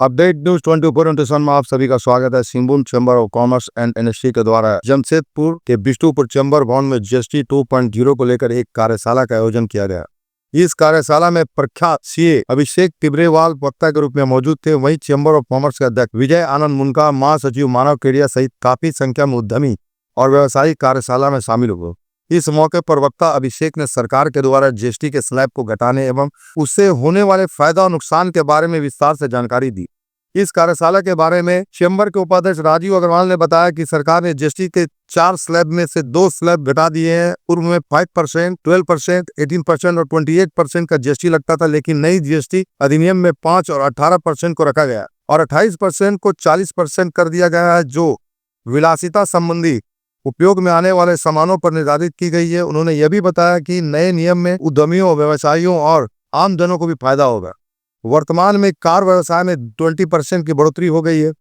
Update news 24 में आप सभी का स्वागत है। Singhbhum chamber of commerce and industry के द्वारा जमशेदपुर के बिष्टुपुर चैम्बर भवन में जीएसटी 2.0 को लेकर एक कार्यशाला का आयोजन किया गया। इस कार्यशाला में प्रख्यात सीए अभिषेक तिब्रेवाल वक्ता के रूप में मौजूद थे। वहीं चैम्बर ऑफ कॉमर्स के अध्यक्ष विजय आनंद मुनका, महासचिव मानव केडिया सहित काफी संख्या में उद्यमी और व्यवसायी कार्यशाला में शामिल हुए। इस मौके पर वक्ता अभिषेक ने सरकार के द्वारा जीएसटी के स्लैब को घटाने एवं उससे होने वाले फायदा और नुकसान के बारे में विस्तार से जानकारी दी। इस कार्यशाला के बारे में चैम्बर के उपाध्यक्ष राजीव अग्रवाल ने बताया कि सरकार ने जीएसटी के 4 स्लैब में से 2 स्लैब घटा दिए हैं। पूर्व में 5%, 12%, 18% और 28% का जीएसटी लगता था, लेकिन नई जीएसटी अधिनियम में 5 और 18% को रखा गया और 28% को 40% कर दिया गया है, जो विलासिता संबंधी उपयोग में आने वाले सामानों पर निर्धारित की गई है। उन्होंने यह भी बताया कि नए नियम में उद्यमियों, व्यवसायियों और आम जनों को भी फायदा होगा। वर्तमान में कार व्यवसाय में 20% की बढ़ोतरी हो गई है।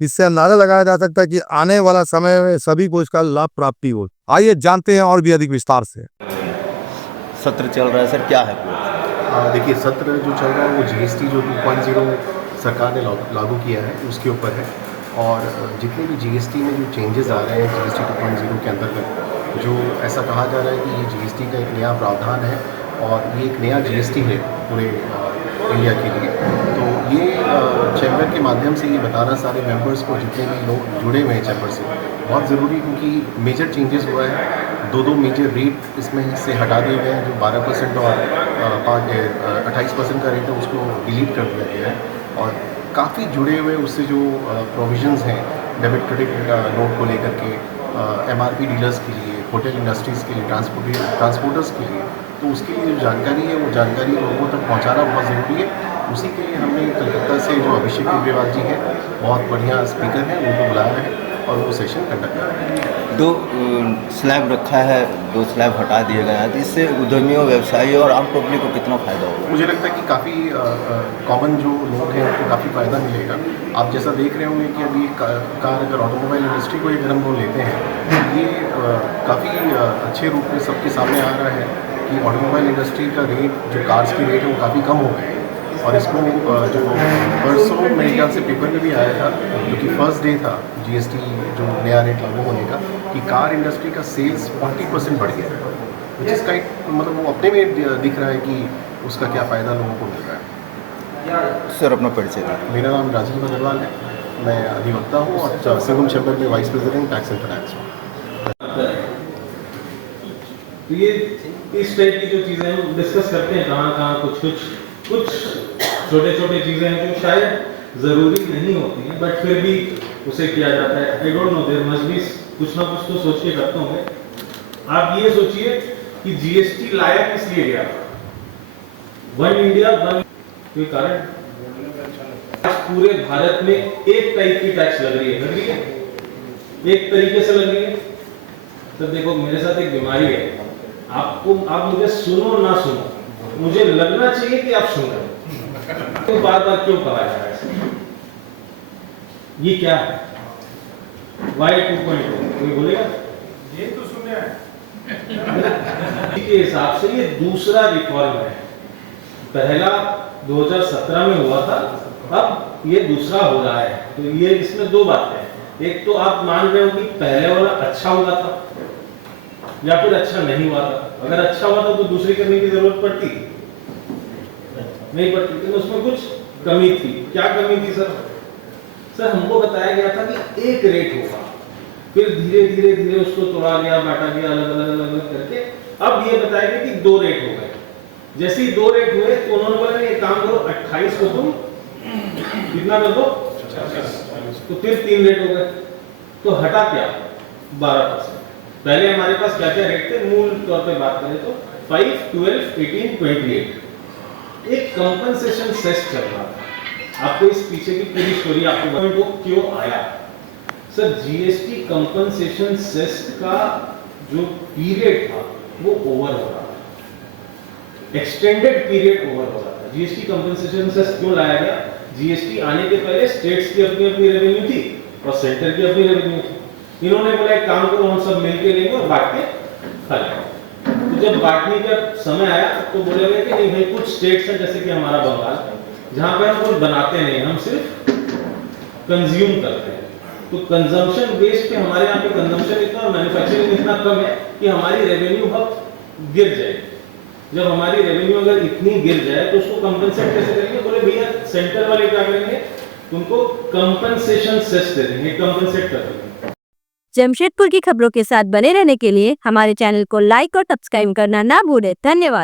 इससे अंदाजा लगाया जा सकता है कि आने वाला समय में सभी को इसका लाभ प्राप्ति हो। आइए जानते हैं और भी अधिक विस्तार से। सत्र चल रहा है सर, क्या है? देखिए, सत्र जो चल रहा है वो जीएसटी जो 2.0 सरकार ने लागू किया है उसके ऊपर है। और जितने भी जीएसटी में जो चेंजेस आ रहे हैं जीएसटी 2.0 के अंतर्गत, जो ऐसा कहा जा रहा है कि ये जीएसटी का एक नया प्रावधान है और ये एक नया जीएसटी है पूरे इंडिया के लिए। तो ये चैम्बर के माध्यम से ये बताना सारे मेंबर्स को, जितने भी लोग जुड़े हुए हैं चैम्बर से, बहुत ज़रूरी, क्योंकि मेजर चेंजेस हुआ है। 2 मेजर रेट इसमें से हटा दिए गए हैं। जो 12% और 28% का रेट है उसको डिलीट कर दिया गया है। और काफ़ी जुड़े हुए उससे जो प्रोविजंस हैं डेबिट क्रेडिट नोट को लेकर के, एमआरपी डीलर्स के लिए, होटल इंडस्ट्रीज़ के लिए, ट्रांसपोर्टर्स के लिए, तो उसके लिए जो जानकारी है वो जानकारी लोगों तक पहुंचाना बहुत ज़रूरी है। उसी के लिए हमने कलकत्ता से जो अभिषेक तिब्रेवाल जी हैं, बहुत बढ़िया स्पीकर हैं, उनको बुलाया है और वो सेशन कंडक्ट कर रहे हैं। 2 स्लैब रखा है, 2 स्लैब हटा दिए गए हैं, तो इससे उद्यमियों, व्यवसायियों और आम पब्लिक को कितना फ़ायदा होगा? मुझे लगता है कि काफ़ी कॉमन जो लोग हैं उनको काफ़ी फ़ायदा मिलेगा। आप जैसा देख रहे होंगे कि अभी कार अगर ऑटोमोबाइल इंडस्ट्री को अगर हम लोग लेते हैं तो ये काफ़ी अच्छे रूप में सबके सामने आ रहा है कि ऑटोमोबाइल इंडस्ट्री का रेट, जो कार्स की रेट है वो काफ़ी कम हो गए हैं। और इसको जो परसों मेरे ख्याल से पेपर में भी आया था, जो कि फर्स्ट डे था जीएसटी जो नया रेट लागू होने का, कि कार इंडस्ट्री का सेल्स 40% बढ़ गया है, जिसका एक मतलब वो अपने में दिख रहा है कि उसका क्या फ़ायदा लोगों को मिल रहा है। सर, अपना परिचय दें। मेरा नाम राजीव अग्रवाल है, मैं अधिवक्ता हूँ और सिंहभूम चैम्बर में vice president tax and finance हूँ। तो ये इस टाइप की जो चीज़ें हम डिस्कस करते हैं, कहाँ कुछ छोटे चीज़ें हैं जो शायद ज़रूरी नहीं होती हैं, बट फिर भी उसे किया जाता है। I don't know, there must be कुछ ना कुछ तो सोच के करते होंगे। आप ये सोचिए कि जीएसटी लाया किस लिए गया? वन इंडिया वन के कारण पूरे भारत में एक टाइप की टैक्स लग रही है, एक तरीके से लग रही है। तो देखो, मेरे साथ एक बीमारी है, आप मुझे सुनो ना सुनो, मुझे लगना चाहिए कि आप सुन रहे हो। तो बार क्यों कहा जा रहा है? ये क्या है? Y 2.0 कोई बोलेगा? ये तो सुने के हिसाब से ये दूसरा रिफॉर्म है। पहला 2017 में हुआ था, अब ये दूसरा हो रहा है। तो ये इसमें 2 बातें हैं। एक तो आप मान रहे हो कि पहले वाला अच्छा हुआ था या फिर अच्छा नहीं हुआ था। अगर अच्छा हुआ था तो दूसरी करने की जरूरत पड़ती नहीं पड़ती, लेकिन उसमें कुछ कमी थी। क्या कमी थी सर? हमको बताया गया था कि एक रेट होगा, फिर धीरे उसको तोड़ा गया, बांटा गया, अलग करके अब ये बताया गया कि 2 रेट हो गए। जैसे ही 2 रेट हुए तो उन्होंने बोला ये काम करो, 28 को तुम कितना कर दो, 50, तो फिर 3 रेट हो गए। तो हटा क्या? 12%। पहले हमारे पास क्या क्या रेट थे? मूल तौर पे बात करें तो 5, 12, 18, 28 एक कंपनसेशन सेस चल रहा था। आपको इस पीछे की पूरी स्टोरी आपको बताऊं वो क्यों आया। सर, जीएसटी कंपनसेशन सेस का जो पीरियड था वो ओवर हो रहा था, एक्सटेंडेड पीरियड ओवर हो रहा था। जीएसटी कंपनसेशन सेस क्यों लाया गया? जीएसटी आने के पहले स्टेट्स की अपनी रेवेन्यू थी और सेंटर की अपनी रेवेन्यू थी। इन्होंने बोला एक काम करो, हम सब मिलकर लेंगे और बांट के खा लेंगे। तो जब बांटने का समय आया तो बोले गए कि नहीं भाई, कुछ स्टेट्स हैं जैसे कि हमारा बंगाल, जहाँ पे हम कुछ बनाते नहीं, हम सिर्फ कंज्यूम करते हैं। तो कंजम्पशन बेस पे हमारे यहाँ पे कंजम्पशन इतना और मैन्युफैक्चरिंग इतना कम है कि हमारी रेवेन्यू बहुत गिर जाए। जब हमारी रेवेन्यू अगर इतनी गिर जाए तो उसको कंपनसेट कैसे करेंगे? बोले भैया सेंटर वाले क्या करेंगे, उनको कंपनसेशन सेस दे देंगे, कंपनसेट कर देंगे। जमशेदपुर की खबरों के साथ बने रहने के लिए हमारे चैनल को लाइक और सब्सक्राइब करना ना भूलें। धन्यवाद।